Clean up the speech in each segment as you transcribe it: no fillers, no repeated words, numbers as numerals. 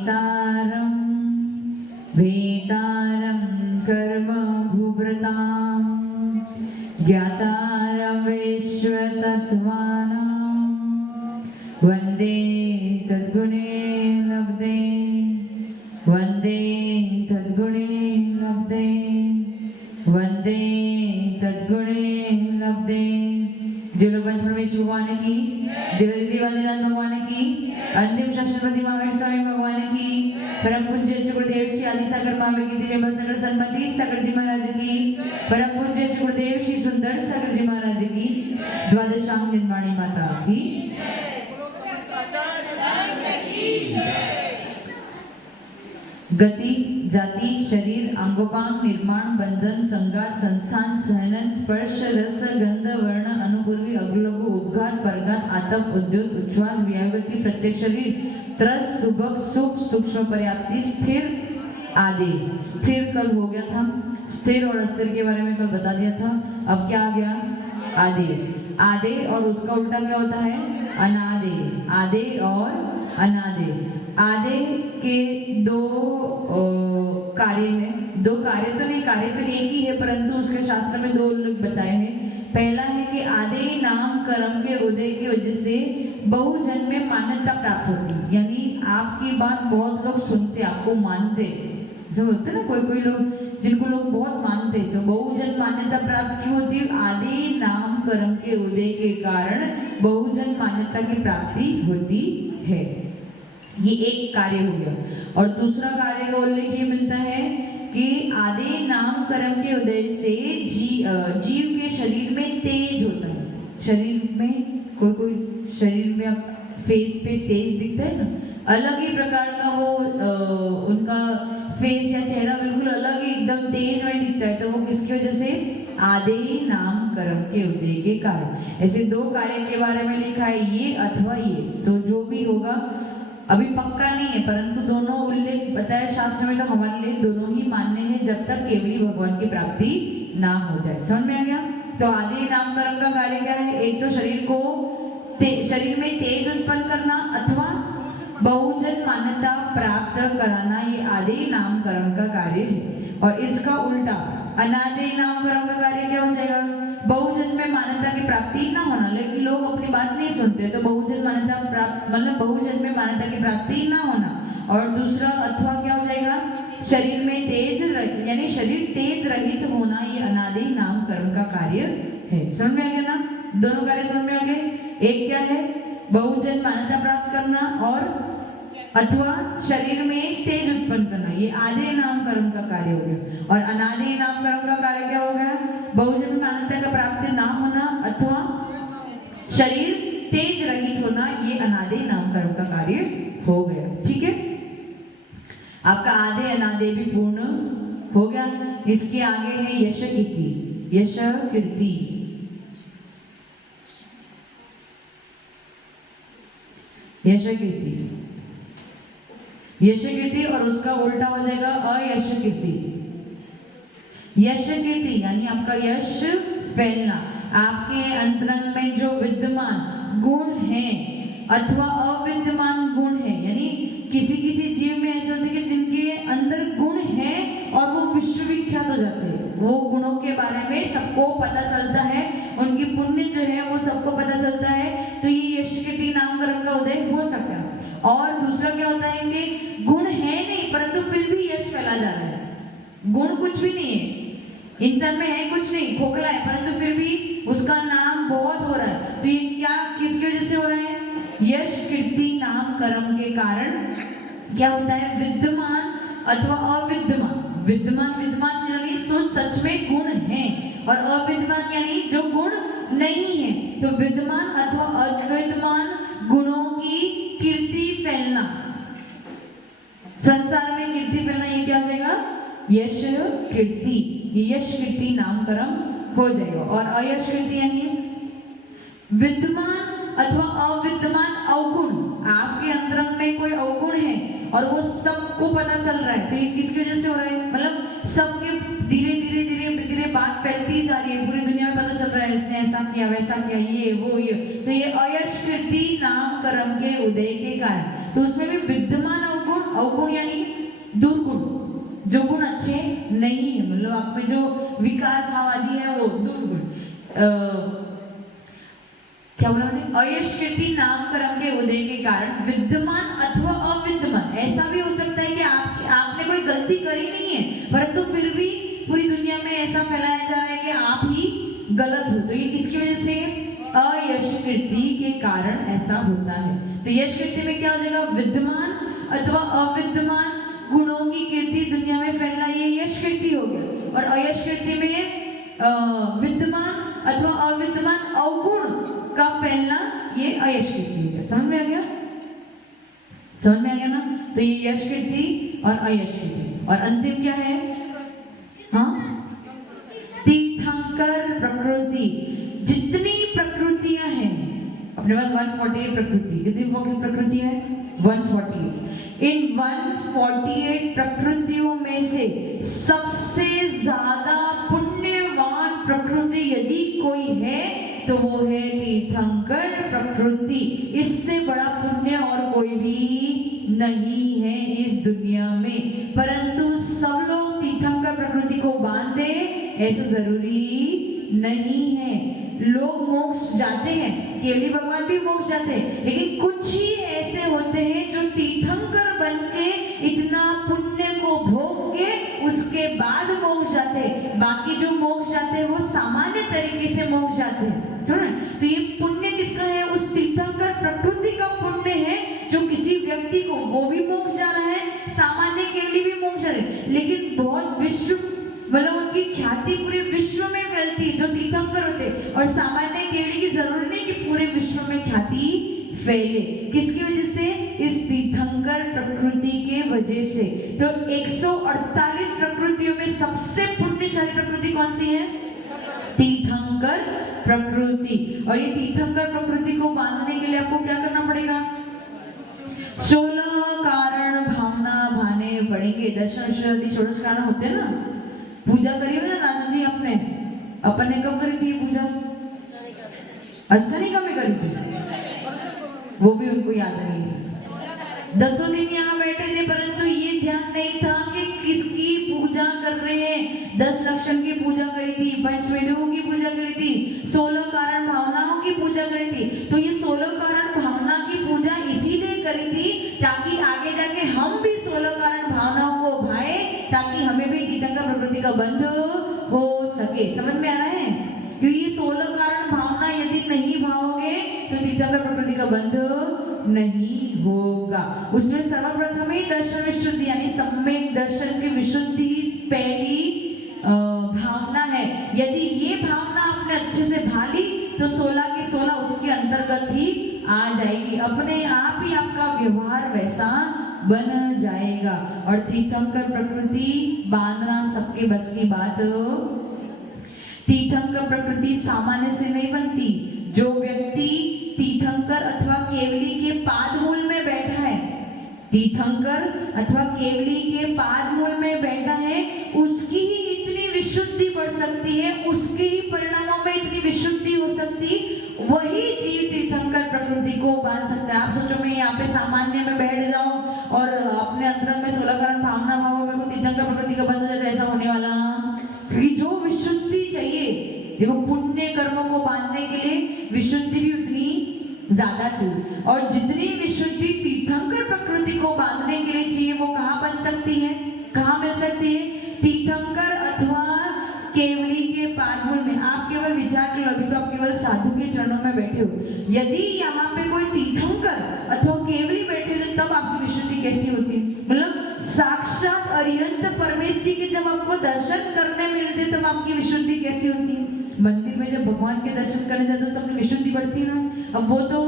वेतारं वेतारं कर्म भूभृतां ज्ञातारं विश्वतत्त्वानां वन्दे तद्गुणे लब्धे वन्दे तद्गुणे लब्धे वन्दे तद्गुणे लब्धे। जो लोग परमेश्वर भगवान की, देवादिदेव भगवान की, अंतिम शास्त्रपति महावीर स्वामी भगवान की, परम पूज्य गुरुदेव श्री आदिसागर महावीर की निर्मल सागर संपत्ति सागर जी महाराज की, परम पूज्य गुरुदेव श्री सुंदर सागर जी महाराज की, द्वादशांग निर्माणी माता की। गति, जाति, शरीर, अंगोपांग, निर्माण, बंधन, संगात, संस्थान, सहनन, स्पर्श, रस, गंध, वर्ण, अनुपूर्वी, अग्लघु, उपघात, परघात, आतप, उद्योत, उच्छ्वास, व्यावृत्ति, प्रत्येक शरीर, त्रस, सुभग, सुख, सूक्ष्म पर्याप्ति, स्थिर आदि। स्थिर कल हो गया था, स्थिर और अस्थिर के बारे में कल बता दिया था। अब क्या आ गया? आदि। आदि और उसका उल्टा क्या होता है? अनादि। आदि और अनादि। आदि के दो कार्य हैं। दो कार्य तो नहीं, कार्य तो एक ही है, परंतु उसके शास्त्र में दो उल्लेख बताए हैं। पहला है कि आदि नाम कर्म के उदय की वजह से बहुजन में मान्यता प्राप्त होती, यानी आपकी बात बहुत लोग सुनते, आपको मानते। जैसे होते ना कोई कोई लोग जिनको लोग बहुत मानते, तो बहुजन मान्यता प्राप्त क्यों होती? आदि नाम कर्म के उदय के कारण बहुजन मान्यता की प्राप्ति होती है। ये एक कार्य हो गया। और दूसरा कार्य का उल्लेख ये मिलता है कि आदि नाम कर्म के उदय से जीव के शरीर में तेज होता है। शरीर में कोई कोई शरीर में फेस पे तेज दिखता है ना, अलग ही प्रकार का वो उनका फेस या चेहरा बिल्कुल अलग ही एकदम तेज में दिखता है। तो वो किसकी वजह से? आदि नाम कर्म के उदय के कारण। ऐसे दो कार्य के बारे में लिखा है, ये अथवा ये, तो जो भी होगा अभी पक्का नहीं है, परंतु दोनों उल्लेख बताए शास्त्र में, तो हमारे लिए दोनों ही मान्य है जब तक केवली भगवान की प्राप्ति ना हो जाए। समझ में आ गया? तो आदि नाम कर्म का कार्य क्या है? एक तो शरीर को शरीर में तेज उत्पन्न करना अथवा बहुजन मान्यता प्राप्त कराना, ये आदि नाम कर्म का कार्य है। और इसका उल्टा अनादि नाम कर्म का कार्य क्या हो जाएगा? बहुजन में मान्यता की प्राप्ति ना होना, लेकिन लोग अपनी बात नहीं सुनते, तो बहुजन मान्यता प्राप्त मतलब बहुजन में मान्यता की प्राप्ति ना होना। और दूसरा अथवा क्या हो जाएगा? शरीर में तेज यानी शरीर तेज रहित होना, ये अनादि नाम कर्म का कार्य है। समझ में आ गया ना? दोनों कार्य समझ में आ गए। एक क्या है? बहुजन मान्यता प्राप्त करना, और अथवा शरीर में तेज उत्पन्न करना, ये आदि नाम कर्म का कार्य हो गया। और अनादि नाम कर्म का कार्य क्या हो गया? बहुजन मान्यता का प्राप्ति ना होना अथवा शरीर तेज रहित होना, ये अनादि नाम कर्म का कार्य हो गया। ठीक है, आपका आदि अनादि भी पूर्ण हो गया। इसके आगे है यश कीर्ति। यश कीर्ति, यश कीर्ति, यश कीर्ति और उसका उल्टा हो जाएगा अयश कीर्ति। यश कीर्ति यानी आपका यश फैलना, आपके अंतरंग में जो विद्यमान गुण हैं अथवा अविद्यमान गुण है, यानी किसी किसी जीव में ऐसा होता है कि जिनके अंदर गुण है और वो विश्व विख्यात हो जाते हैं। वो गुणों के बारे में सबको पता चलता है, उनकी पुण्य जो है वो सबको पता चलता है, तो ये यश कीर्ति नाम कर्म का उदय हो सकता है। और दूसरा क्या होता है कि गुण है नहीं परंतु फिर भी यश फैला जा रहा है। गुण कुछ भी नहीं है, इंसान में है कुछ नहीं, खोखला है, परंतु फिर भी उसका नाम बहुत हो रहा है। तो ये क्या किसकी वजह से हो रहा है? यश कीर्ति नाम कर्म के कारण क्या होता है? विद्यमान अथवा अविद्यमान। विद्यमान विद्यमान यानी सच में गुण है, और अविद्यमान यानी जो गुण नहीं है। तो विद्यमान अथवा अविद्यमान गुणों की कीर्ति फैलना, संसार में कीर्ति फैलना, ये क्या हो जाएगा? यश कीर्ति। ये यश कीर्ति नाम कर्म हो जाएगा। और अयश कीर्ति यानी विद्यमान अथवा अविद्यमान अवगुण, आपके अंतरंग में कोई अवगुण है और वो सबको पता चल रहा है, तो ये किसकी वजह से हो रहा है? मतलब सबके धीरे धीरे धीरे धीरे बात फैलती जा रही है, पूरी दुनिया में पता चल रहा है इसने ऐसा किया वैसा किया, ये वो ये। तो ये अयश कीर्ति नाम कर्म के उदय के कारण, तो उसमें भी विद्यमान अवगुण अवगुण यानी दुर्गुण, जो गुण अच्छे नहीं है, मतलब आप में जो विकार भाव आदि है वो दुर्गुण। क्या बोला मैंने? अयश कीर्ति नामकरण के उदय के कारण विद्यमान अथवा अविद्यमान, ऐसा भी हो सकता है कि आपने कोई गलती करी नहीं है परंतु फिर भी पूरी दुनिया में ऐसा फैलाया जा रहा है कि आप ही गलत हो। तो ये किसकी वजह से? अयश कीर्ति के कारण ऐसा होता है। तो यश कीर्ति में क्या हो जाएगा? विद्यमान अथवा अविद्यमान गुणों की कीर्ति दुनिया में फैलना, ये यश कीर्ति हो गया। और अयश कीर्ति में विद्यमान अथवा अविद्यमान अवगुण का फैलना, ये अयश कीर्ति हो गया। समझ में आ गया? समझ में आ गया ना? तो ये यश कीर्ति और अयश कीर्ति। और अंतिम क्या है? हाँ, तीर्थंकर प्रकृति। जितनी प्रकृतियां हैं अपने पास 148 प्रकृति, कितनी प्रकृति है? 148। इन 148 प्रकृतियों में से सबसे ज्यादा पुण्यवान प्रकृति यदि कोई है तो वो है तीर्थंकर प्रकृति। इससे बड़ा पुण्य और कोई भी नहीं है इस दुनिया में। परंतु सब लोग तीर्थंकर प्रकृति को बांधे ऐसा जरूरी नहीं है। लोग मोक्ष जाते हैं, केवली भगवान भी मोक्ष जाते हैं, लेकिन कुछ ही ऐसे होते हैं जो तीर्थंकर बन के इतना पुण्य को भोग के उसके बाद मोक्ष जाते हैं। बाकी जो मोक्ष जाते हैं वो सामान्य तरीके से मोक्ष जाते हैं। सुन, तो ये पुण्य किसका है? उस तीर्थंकर प्रकृति का पुण्य है जो किसी व्यक्ति को, वो भी मोक्ष जा रहा है, सामान्य केवली भी मोक्ष जा रहे हैं, लेकिन बहुत विश्व, मतलब उनकी ख्याति पूरे विश्व में फैलती है जो तीर्थंकर होते। और सामान्य केवली की जरूरत नहीं कि पूरे विश्व में ख्याति फैले। किसकी वजह से? इस तीर्थंकर प्रकृति के वजह से। तो 148 प्रकृतियों में सबसे पुण्यशाली प्रकृति कौन सी है? तीर्थंकर प्रकृति। और ये तीर्थंकर प्रकृति को बांधने के लिए आपको क्या करना पड़ेगा? 16 कारण भावना भाने पड़ेंगे। दर्शन षोडश कारण होते हैं ना। पूजा करी हो ना राजू जी आपने, अपन ने कब करी थी पूजा? अष्टमी में करी थी, वो भी उनको याद नहीं है। 10 दिन यहाँ बैठे थे परंतु ये ध्यान नहीं था कि किसकी पूजा कर रहे हैं। 10 लक्षण की पूजा करी थी, पंचमेरुओं की पूजा करी थी, 16 कारण भावनाओं की पूजा करी थी। तो ये 16 कारण भावना की पूजा इसीलिए करी थी ताकि आगे जाके हम भी 16 कारण भावनाओं को भाए, ताकि हमें भी तीर्थंकर प्रकृति का बंध हो सके। समझ में आ रहा है? क्योंकि ये 16 कारण भावना यदि नहीं भाओगे तो तीर्थंकर प्रकृति का बंध नहीं होगा। उसमें सर्वप्रथम ही दर्शन विशुद्धि यानी सम्यक दर्शन की विशुद्धि पहली भावना है। यदि ये भावना आपने अच्छे से भाली तो 16 की 16 उसके अंतर्गत ही आ जाएगी। अपने आप ही आपका व्यवहार वैसा बन जाएगा। और तीर्थंकर प्रकृति बांधना सबके बस की बात। तीर्थंकर प्रकृति सामान्य से नहीं बनती। जो व्यक्ति तीर्थंकर अथवा केवली के पादमूल में बैठा है, तीर्थंकर अथवा केवली के पादमूल में बैठा है, उसकी ही इतनी विशुद्धि बढ़ सकती है, उसके ही परिणामों में इतनी विशुद्धि हो सकती, वही जीव तीर्थंकर प्रकृति को बांध सकता है। आप सोचो मैं यहाँ पे सामान्य में बैठ जाऊं और अपने अंतर में 16 कारण भावना भाव मेरे को तीर्थंकर प्रकृति का बंध हो जाए, ऐसा होने वाला। क्योंकि जो विशुद्धि चाहिए, देखो पुण्य कर्मों को बांधने के लिए विशुद्धि भी उतनी ज्यादा चाहिए। और जितनी विशुद्धि तीर्थंकर प्रकृति को बांधने के लिए चाहिए वो कहाँ बन सकती है? कहाँ मिल सकती है? तीर्थंकर अथवा केवली के पादमूल में। आप केवल विचार कर लो, अभी तो आप केवल साधु के चरणों में बैठे हो। यदि यहाँ पे कोई तीर्थंकर अथवा केवली बैठे हो तब आपकी विशुद्धि कैसी होती है? मतलब साक्षात अरिहंत परमेश्वर जी के जब आपको दर्शन करने मिलते तब आपकी विशुद्धि कैसी होती है? मंदिर में जब भगवान के दर्शन करने जाते हो तो अपनी विशुद्धि बढ़ती है ना। अब वो तो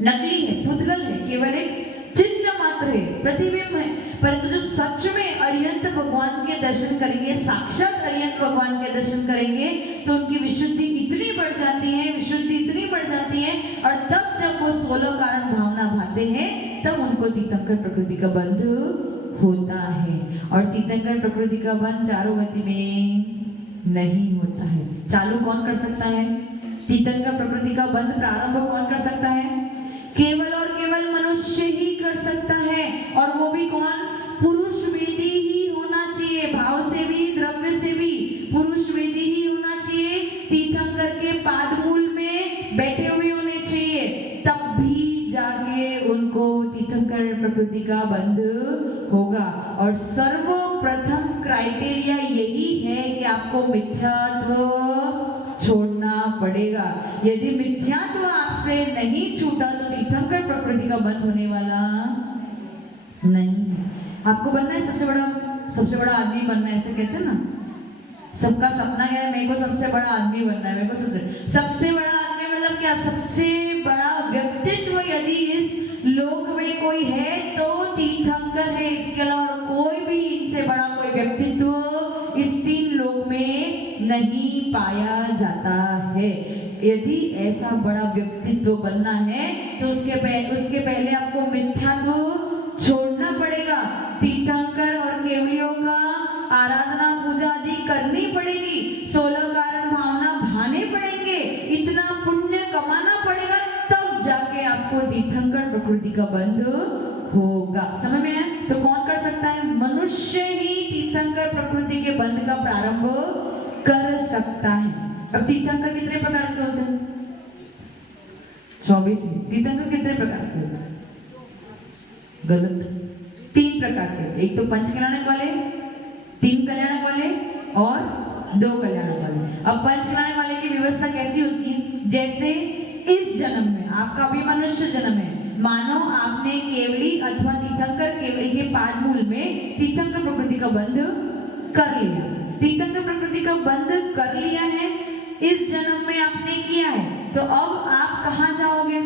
नकली है, पुद्गल है, केवल एक चिन्ह मात्र है, प्रतिबिंब है। परंतु जो सच में अरिहंत भगवान के दर्शन करेंगे, साक्षात अरिहंत भगवान के दर्शन करेंगे तो उनकी विशुद्धि इतनी बढ़ जाती है, विशुद्धि इतनी बढ़ जाती है। और तब जब वो 16 कारण भावना भाते हैं तब उनको तीर्थंकर प्रकृति का बंध होता है। और तीर्थंकर प्रकृति का बंध चारों गति में नहीं होता है। चालू कौन कर सकता है? तीर्थंकर प्रकृति का बंध प्रारंभ कौन कर सकता है? केवल और केवल मनुष्य ही कर सकता है। और वो भी भी कौन? पुरुष वेदी ही होना चाहिए, भाव से भी द्रव्य से भी पुरुष वेदी ही होना चाहिए। तीर्थंकर के पादमूल में बैठे हुए होने चाहिए, तब भी जाके उनको तीर्थंकर प्रकृति का बंध होगा। और सर्वप्रथम क्राइटेरिया यही है कि आपको मिथ्यात्व छोड़ना पड़ेगा। यदि मिथ्यात्व आपसे नहीं छूटा तो तीर्थंकर प्रकृति का बंध होने वाला नहीं। आपको बनना है सबसे बड़ा आदमी बनना है, ऐसे कहते हैं ना। सबका सपना क्या है? मेरे को सबसे बड़ा आदमी बनना है, मेरे को सबसे बड़ा आदमी मतलब क्या? सबसे बड़ा व्यक्तित्व यदि इस लोक में कोई है तो तीर्थंकर है। इसके अलावा कोई भी इनसे बड़ा कोई व्यक्तित्व इस 3 लोक में नहीं पाया जाता है। यदि ऐसा बड़ा व्यक्तित्व बनना है तो उसके पहले आपको मिथ्यात्व छोड़ना पड़ेगा। तीर्थंकर और केवलियों का आराधना पूजा आदि करनी पड़ेगी, 16 कारण भावना भाने पड़ेंगे, इतना पुण्य कमाना पड़ेगा, तब जाके आपको तीर्थंकर प्रकृति का बंध होगा। समझ में है? तो कौन कर सकता है? मनुष्य ही तीर्थंकर प्रकृति के बंध का प्रारंभ कर सकता है। अब तीर्थंकर कितने प्रकार के होते हैं? 24। तीर्थंकर कितने प्रकार के होते हैं? गलत, 3 प्रकार के। एक तो पंच कल्याणक वाले, 3 कल्याणक वाले और 2 कल्याणक वाले। अब पंच कल्याणक वाले की व्यवस्था कैसी होती है? जैसे इस जन्म में आपका भी मनुष्य जन्म है, मानो आपने केवली अथवा तीर्थंकर केवली के पादमूल में तीर्थंकर प्रकृति का बंध कर लिया। तीर्थंकर प्रकृति का बंध कर लिया है, इस जन्म में आपने किया है, तो अब आप कहाँ जाओगे?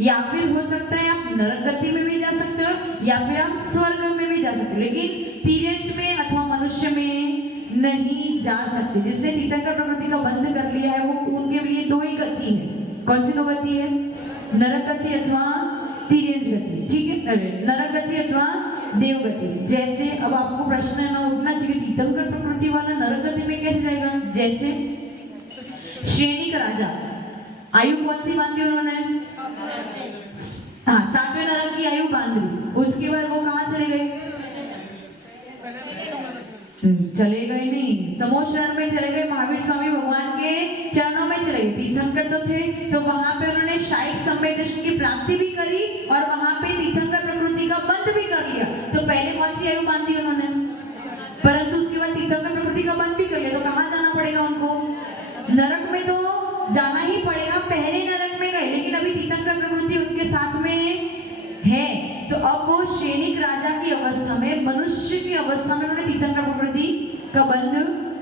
या फिर हो सकता है आप नरक गति में भी जा सकते हो, या फिर आप स्वर्ग में भी जा सकते हो, लेकिन तिर्यज में अथवा मनुष्य में नहीं जा सकते। जिसने तीर्थंकर प्रकृति का बंध कर लिया है वो उनके लिए 2 ही गति है। कौन सी 2 गति है? नरक गति अथवा तिर्यज गति। ठीक है, नरक गति अथवा देव गति। जैसे अब आपको प्रश्न है ना उठना चाहिए, तीर्थंकर प्रकृति वाला नरक गति में कैसे जाएगा? जैसे श्रेणी का राजा, आयु कौन सी बांधी उन्होंने? हाँ, 7वें नरक की आयु बांध ली। उसके बाद वो कहाँ चले गए? चले गए नहीं, समोह शहर में चले गए, महावीर स्वामी भगवान के चरणों में चले गए। तीर्थंकर तो थे, तो वहां पे उन्होंने शायिक संवेदन की प्राप्ति भी करी और वहां पे तीर्थंकर प्रकृति का बंध भी कर लिया। तो पहले कौन सी आयु बांधी उन्होंने? परंतु उसके बाद तीर्थंकर प्रकृति का बंध भी कर लिया, तो कहाँ जाना पड़ेगा उनको? नरक में तो जाना ही पड़ेगा। पहले नरक में गए, लेकिन अभी तीर्थंकर प्रकृति उनके साथ में है, तो अब वो श्रेणिक राजा की अवस्था में, मनुष्य की अवस्था में उन्होंने तीर्थंकर प्रकृति का बंध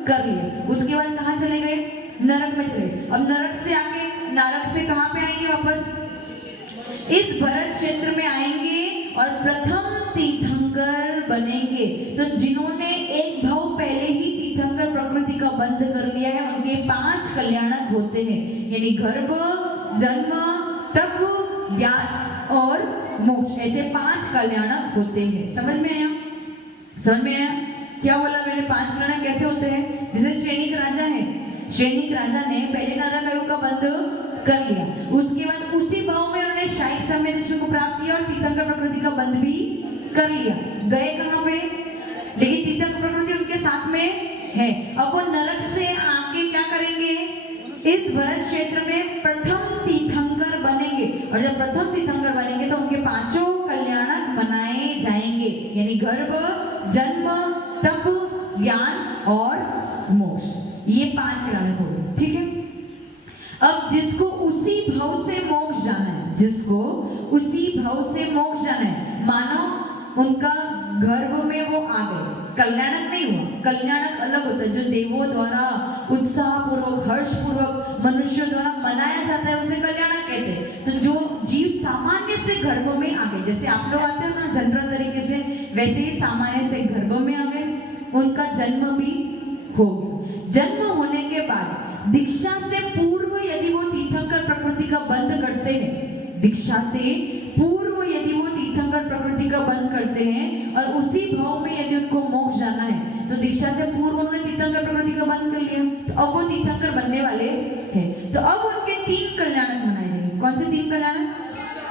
कर लिया। उसके बाद कहाँ चले गए? नरक में चले। अब नरक से आके नरक से कहाँ पे आएंगे? वापस इस भरत क्षेत्र में आएंगे और प्रथम तीर्थंकर बनेंगे। तो जिन्होंने एक भाव पहले ही तीर्थंकर प्रकृति का बंध कर लिया है उनके 5 कल्याणक होते हैं, यानी गर्भ, जन्म, तप, ज्ञान और मोक्ष, ऐसे 5 कल्याणक होते हैं। समझ में आया? समझ में आया? क्या बोला मैंने? 5 कल्याणक कैसे होते हैं? जैसे श्रेणिक राजा है, श्रेणिक राजा ने पहले नरक आयु का बंध कर लिया, उसके बाद उसी भाव में उन्होंने शायिक संवेदन को प्राप्त किया और तीर्थंकर प्रकृति का बंध भी कर लिया। गए कहाँ पे? लेकिन तीर्थंकर प्रकृति उनके साथ में है। अब वो नरक से आके क्या करेंगे? इस भरत क्षेत्र में प्रथम तीर्थंकर बनेंगे, और जब प्रथम तीर्थंकर बनेंगे तो उनके 5 कल्याणक बनाए जाएंगे, यानी गर्भ, जन्म, तप, ज्ञान और मोक्ष, ये 5 कल्याणक हो गए। ठीक है, अब जिसको उसी भाव से मोक्ष जाना है, जिसको उसी भाव से मोक्ष जाना है, मानो उनका गर्भ में वो आ गए, कल्याणक नहीं हुआ, कल्याणक अलग होता है, जो देवों द्वारा उत्साह पूर्वक, हर्ष पूर्वक मनुष्यों द्वारा मनाया जाता है, उसे कल्याणक कहते हैं। तो जो जीव सामान्य से गर्भ में आ गए, जैसे आप लोग आते हो ना जनरल तरीके से, वैसे ही सामान्य से गर्भ में आ गए, उनका जन्म भी हो गया। जन्म होने के बाद दीक्षा से पूर्व यदि वो तीर्थंकर प्रकृति का बंध करते हैं, दीक्षा से पूर्व यदि वो तीर्थंकर प्रकृति का बंध करते हैं और उसी भाव में यदि उनको मोक्ष जाना है, तो दीक्षा से पूर्व उन्होंने तीर्थंकर प्रकृति का बंध कर लिया, तो अब वो तीर्थंकर बनने वाले हैं। तो अब उनके 3 कल्याणक मनाए जाएंगे। कौन से 3 कल्याणक?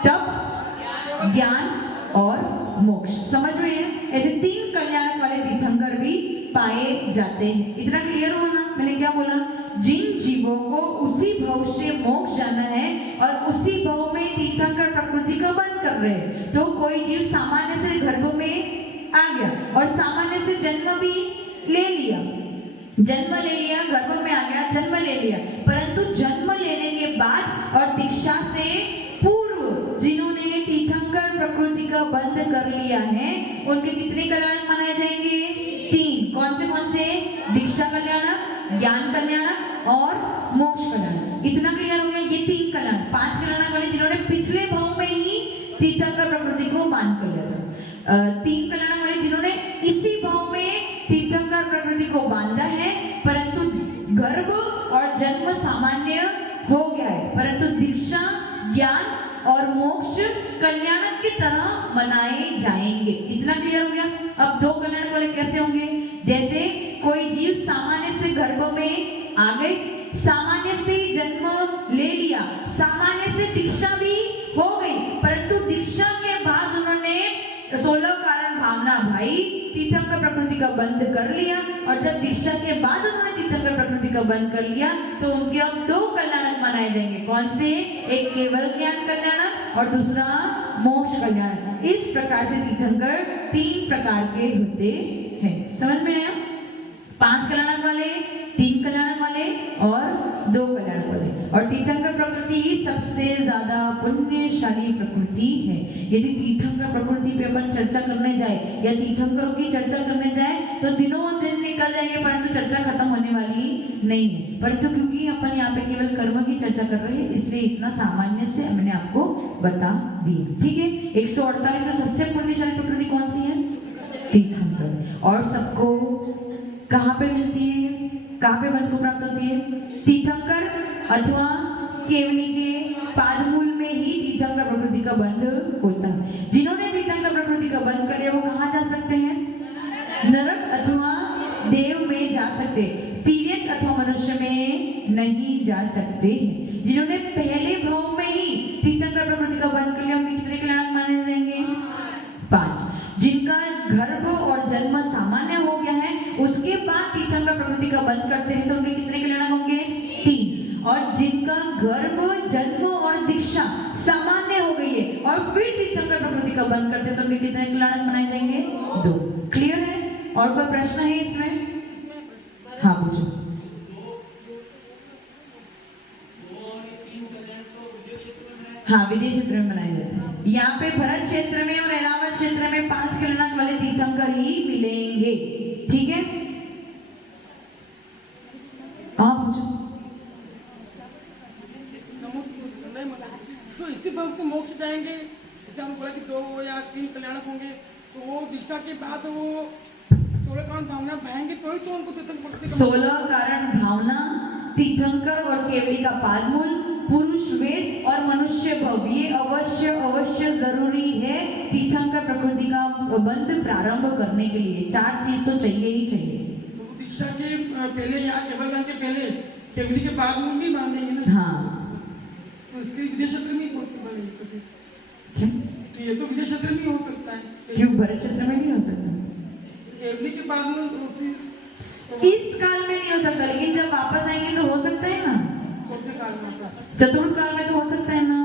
तप, ज्ञान और मोक्ष। समझ में है? ऐसे 3 कल्याणक वाले तीर्थंकर भी पाए जाते हैं। इतना क्लियर हुआ ना? मैंने क्या बोला? जिन जीवों को उसी भव से मोक्ष जाना है और उसी भव में तीर्थंकर प्रकृति का बंध कर रहे हैं, तो कोई जीव सामान्य से गर्भ में आ गया और सामान्य से जन्म भी ले लिया, गर्भ में आ गया, जन्म ले लिया, परंतु जन्म लेने के बाद और दीक्षा से पूर्व जिन्होंने तीर्थंकर प्रकृति का बंध कर लिया है, उनके कितने कल्याणक मनाए जाएंगे? 3। कौन से? दीक्षा कल्याणक, ज्ञान कल्याणक और मोक्ष कल्याणक। इतना क्लियर हो गया? ये 3 कल्याण। 5 कल्याणक वाले जिन्होंने पिछले भाव में ही तीर्थंकर प्रकृति को बांध कर लिया था। 3 कल्याणक वाले जिन्होंने इसी भाव में तीर्थंकर प्रकृति को बांधा है, परंतु गर्भ और जन्म सामान्य हो गया है, परंतु दीक्षा, ज्ञान और मोक्ष कल्याणक की तरह मनाए जाएंगे। इतना क्लियर हो गया? अब 2 कल्याण वाले कैसे होंगे? जैसे कोई जीव सामान्य से गर्भ में आ गए, सामान्य से जन्म ले लिया, सामान्य से दीक्षा भी हो गई, परंतु दीक्षा के बाद उन्होंने 16 कारण भावना भाई तीर्थंकर प्रकृति का बंध कर लिया, और जब दीक्षा के बाद उन्होंने तीर्थंकर प्रकृति का बंध कर लिया तो उनके अब 2 कल्याणक मनाए जाएंगे। कौन से? एक केवल ज्ञान कल्याणक और दूसरा मोक्ष कल्याणक। इस प्रकार से तीर्थंकर 3 प्रकार के होते हैं। समझ में आया? 5 कल्याणक वाले, 3 कल्याणक वाले और 2 कल्याणक वाले। और तीर्थंकर प्रकृति ही सबसे ज्यादा पुण्यशाली प्रकृति है। यदि तीर्थंकर प्रकृति पे अपन चर्चा करने जाए या तीर्थंकरों की चर्चा करने जाए तो दिनों दिन निकल जाएंगे, परंतु चर्चा खत्म होने वाली नहीं है। परंतु क्योंकि अपन यहाँ पे केवल कर्म की चर्चा कर रहे हैं, इसलिए इतना सामान्य से मैंने आपको बता दिया। ठीक है? 148 से सबसे पुण्यशाली प्रकृति कौन सी है? तीर्थंकर। और सबको कहाँ पे मिलती है? कहाँ पे बंध को प्राप्त होती है? तीर्थंकर अथवा केवली के पादमूल में ही तीर्थंकर प्रकृति का बंध होता है। जिन्होंने तीर्थंकर प्रकृति का बंध कर लिया वो कहाँ जा सकते हैं? नरक अथवा देव में जा सकते, तिर्यक अथवा मनुष्य में नहीं जा सकते। जिन्होंने पहले भाव में ही तीर्थंकर प्रकृति का बंध कर लिया उनके कितने कल्याणक माने जाएंगे? 5। जिनका गर्भ और जन्म सामान्य हो गया है उसके बाद तीर्थंकर प्रकृति का बंध करते हैं तो उनके कितने कल्याणक होंगे? 3। और जिनका गर्भ, जन्म और दीक्षा सामान्य हो गई है और फिर तीर्थंकर प्रकृति का बंध करते हैं तो उनके कितने कल्याणक मनाए जाएंगे? 2। क्लियर है? और कोई प्रश्न है इसमें? हाँ पूछो। हाँ, विदेश क्षेत्र में बनाए जाते हैं। यहाँ पे भरत क्षेत्र में और एलाहाबाद क्षेत्र में 5 कल्याणक वाले तीर्थंकर ही मिलेंगे। ठीक है? हाँ पूछो। तो इसी भाव से मोक्ष जाएंगे, जैसे हम बोला कि 2 या 3 कल्याणक होंगे, तो वो दीक्षा के बाद वो 16 कारण भावना बहेंगे तो ही तो उनको तीर्थंकर 16 कारण भावना, तीर्थंकर और केवली का पादमूल, पुरुष वेद और मनुष्य भव, ये अवश्य जरूरी है तीर्थंकर प्रकृति का बंध प्रारंभ करने के लिए। 4 चीज तो चाहिए ही चाहिए। तो दीक्षा के पहले या केवल ज्ञान के पहले केवली के पादमूल भी बांधेंगे ना? हाँ। तो इसके विदेश क्षेत्र में पॉसिबल है तो क्या? तो ये तो विदेश क्षेत्र में हो सकता है। क्यों भरत क्षेत्र में नहीं हो सकता? केवली के पादमूल इस काल में नहीं हो सकता, लेकिन जब वापस आएंगे तो हो सकता है ना? चौथे काल में होता है, चतुर्थ काल में तो हो सकता है ना?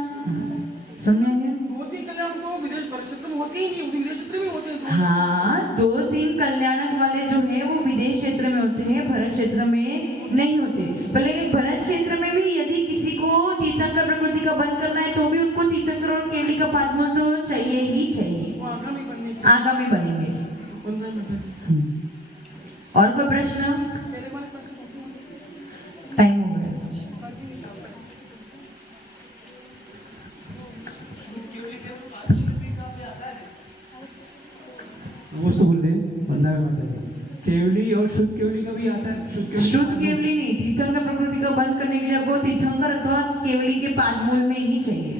समझेंगे? 2-3 कल्याण तो विदेश क्षेत्र में होते ही नहीं, विदेश क्षेत्र में होते हैं। हाँ, 2-3 कल्याणक वाले जो है वो विदेश क्षेत्र में होते हैं, भरत क्षेत्र में नहीं होते। लेकिन भरत क्षेत्र में भी यदि किसी को तीर्थंकर प्रकृति का बंध करना है तो भी उनको तीर्थंकर और केवली का पादमूल तो चाहिए ही चाहिए। आगामी बनेंगे। और कोई प्रश्न? टाइम हो गया। वो तो बोल दे बंदा केवली और शुद्ध केवली का भी आता है। शुद्ध केवली नहीं, तीर्थंकर प्रकृति का बंध करने के लिए आपको तीर्थंकर अथवा केवली के पादमूल में ही चाहिए।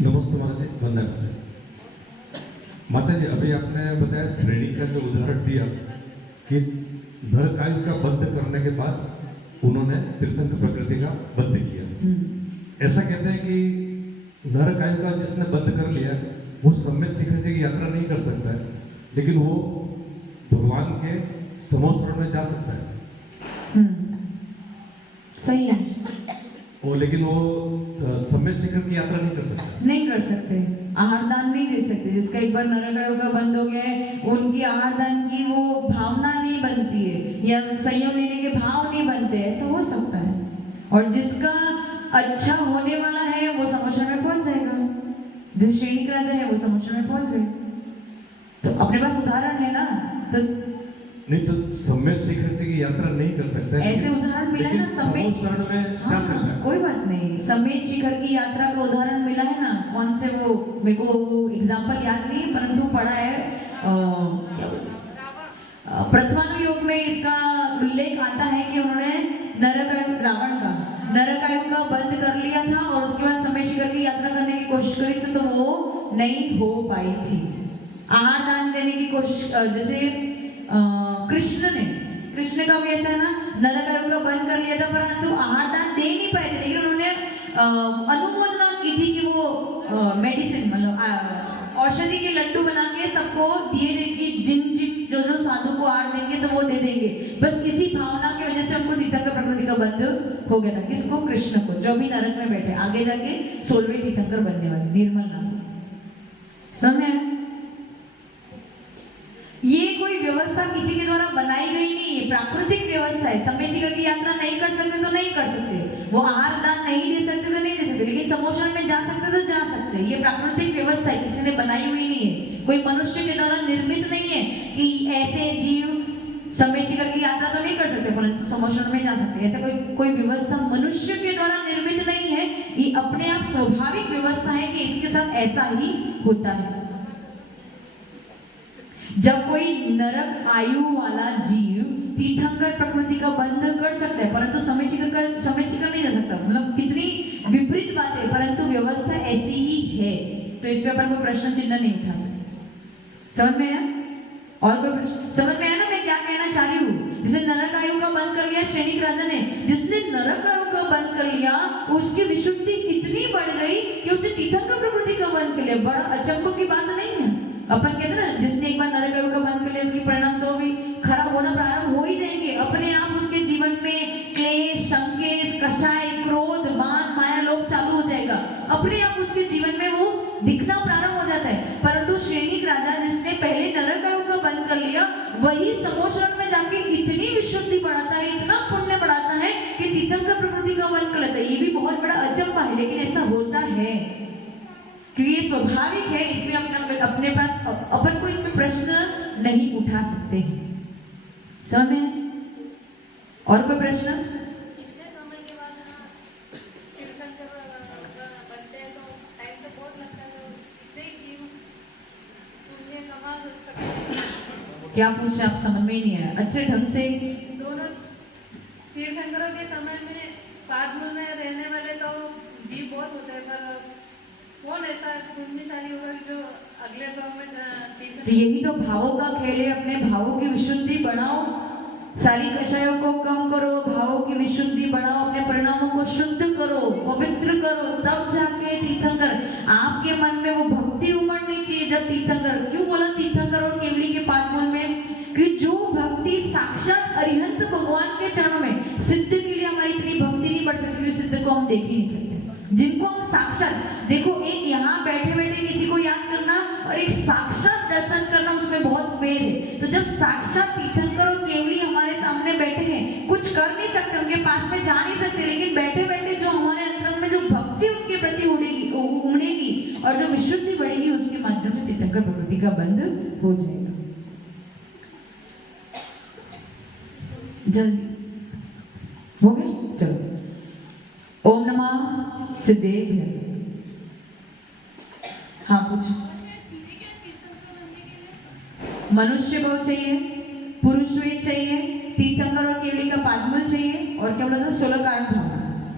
नमस्ते माता जी, वंदना माता जी। अभी आपने बताया श्रेणी का जो उदाहरण दिया कि नरकायु का बंध करने के बाद उन्होंने तीर्थंकर प्रकृति का बंध किया। ऐसा कहते हैं कि नरकायु का जिसने बंध कर लिया वो सम्यक शिखर की यात्रा नहीं कर सकता है, लेकिन वो भगवान के समोसरण में जा सकता है। सही है। वो लेकिन वो सम्यक शिखर की यात्रा नहीं कर सकता। नहीं कर सकते, आहार दान नहीं दे सकते। जिसका एक बार नरक योगा बंद हो गया है, उनकी आहार दान की वो भावना नहीं बनती है या संयम लेने के भाव नहीं बनते, ऐसा हो सकता है। और जिसका अच्छा होने वाला है वो समोसा में पहुंच जाएगा, जिस श्रेणी का राजा है वो समोसा में पहुंच गए। तो अपने पास उदाहरण है ना, तो नहीं तो सम्यक शिखर की यात्रा नहीं कर सकता है, ऐसे उदाहरण मिला है ना, लेकिन समोसरण में जा सकता है। कोई बात नहीं, समेत शिखर की यात्रा का उदाहरण मिला है ना। कौन से वो, मेरे को वो एग्जाम्पल याद नहीं है, परंतु पढ़ा है क्या बोलते, प्रथमानुयोग में इसका उल्लेख आता है कि उन्होंने रावण का नरकायु का बंद कर लिया था और उसके बाद समय शिखर की यात्रा करने की कोशिश करी तो वो नहीं हो पाई थी। आहार दान देने की कोशिश, जैसे कृष्ण का भी ऐसा है ना, नरकायु का बंद कर लिया था परंतु आहार दान दे नहीं पाए थे, लेकिन उन्होंने अनुमोदना की थी कि वो मेडिसिन मतलब औषधि के लड्डू बना के सबको दिए थे कि जिन जो साधु को आहार देंगे तो वो दे देंगे। बस इसी भावना की वजह से हमको तीर्थंकर प्रकृति का बंध हो गया था। किसको? कृष्ण को, जो भी नरक में बैठे, आगे जाके 16वें तीर्थंकर बनने वाले निर्मल नाथ। समझ में? ये कोई व्यवस्था किसी के द्वारा बनाई गई नहीं है, प्राकृतिक व्यवस्था है। समय शिखर की यात्रा नहीं कर सकते तो नहीं कर सकते, वो आहार दान नहीं दे सकते तो नहीं दे सकते, लेकिन समोषण में जा सकते तो जा सकते। ये प्राकृतिक व्यवस्था है, किसी ने बनाई हुई नहीं है, कोई मनुष्य के द्वारा निर्मित नहीं है कि ऐसे जीव समय शिखर की यात्रा तो नहीं कर सकते परंतु समोषण में जा सकते। ऐसा कोई व्यवस्था मनुष्य के द्वारा निर्मित नहीं है, ये अपने आप स्वाभाविक व्यवस्था है कि इसके साथ ऐसा ही होता है। जब कोई नरक आयु वाला जीव तीर्थंकर प्रकृति का बंध कर सकता है परंतु समय शिखर नहीं जा सकता, मतलब कितनी विपरीत बात है, परंतु व्यवस्था ऐसी ही है। तो इस पे अपन को प्रश्न चिन्ह नहीं उठा सकते। समझ में आया? और कोई प्रश्न समझ में आया ना मैं क्या कहना चाह रही हूँ? जिसे नरक आयु का बंद कर लिया श्रेणिक राजा ने, जिसने नरक आयु का बंद कर लिया उसकी विशुद्धि इतनी बढ़ गई कि उसने तीर्थंकर प्रकृति का बंद कर लिया। बड़ा अचंभव की बात नहीं है। अपन कहते ना, जिसने एक बार नरक आयु का बंद कर लिया उसके परिणाम तो भी खराब होना प्रारंभ हो ही जाएंगे। अपने आप उसके जीवन में क्लेश, संकेश, कषाय, क्रोध, मान, माया, लोभ चालू हो जाएगा। अपने आप उसके जीवन में वो दिखना प्रारंभ हो जाता है। परंतु श्रेणिक राजा जिसने पहले नरक आयु का बंद कर लिया, वही समोषण में जाके इतनी विशुद्धि बढ़ाता है, इतना पुण्य बढ़ाता है कि तीर्थंकर प्रकृति का बंद कर लेता है। ये भी बहुत बड़ा अचंभा है, लेकिन ऐसा होता है क्योंकि ये स्वाभाविक है। इसमें अपने पास अपन को इसमें प्रश्न नहीं उठा सकते हैं। समझ में? और कोई प्रश्न? कितने समय के बाद तीर्थंकर बनते हैं तो टाइम तो बहुत लगता है, तो इससे जीव पुण्य कमा सकते हैं। क्या पूछे आप? समझ में ही नहीं आया अच्छे ढंग से। दोनों तीर्थंकरों के समय में पाद्म में रहने वाले तो जीव बहुत होते हैं, पर कौन ऐसा पुण्यशाली होगा जो अगले भाव में तो यही तो भावों का खेल है। अपने भावों की विशुद्धि बढ़ाओ, सारी कषायों को कम करो, भावों की विशुद्धि बढ़ाओ, अपने परिणामों को शुद्ध करो, पवित्र करो, तब जाके तीर्थंकर। आपके मन में वो भक्ति उमड़नी चाहिए जब तीर्थंकर। क्यों बोला तीर्थंकर और केवली के पादमूल में? कि जो भक्ति साक्षात अरिहंत भगवान के चरणों में, सिद्ध के लिए हमारी इतनी भक्ति नहीं बढ़ सकती, सिद्ध को हम देख ही नहीं सकते। जिनको हम साक्षात देखो, एक यहाँ बैठे बैठे किसी को याद करना और एक साक्षात दर्शन करना, उसमें बहुत मेल है। तो जब साक्षात तीर्थंकर और केवली हमारे सामने बैठे हैं, कुछ कर नहीं सकते, उनके पास में जा नहीं सकते, लेकिन बैठे बैठे जो हमारे अंदर में जो भक्ति उनके प्रति उमड़ेगी और जो विशुद्धि बढ़ेगी, उसके माध्यम से तीर्थंकर प्रकृति का बंध हो जाएगा। जल्दी हो गया? चलो। ओम नमः सिद्धेभ्य। हाँ पूछो। मनुष्य को चाहिए, पुरुष वेद चाहिए, तीर्थंकर और केवली का पादमूल चाहिए, और क्या बोला था? 16 का 8 भाव।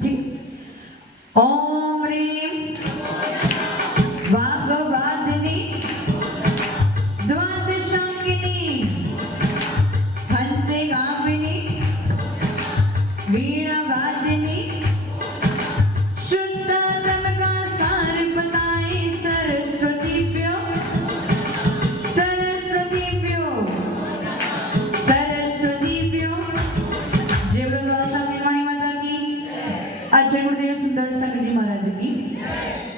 ठीक। ओम ह्रीं वाग्वादिनी द्वादशांगिनी हंसे गाविनी वीणावादिनी शुद्ध तन का सार बताए सरस्वती प्यो आज जय गुरुदेव सुंदर संगति महाराज की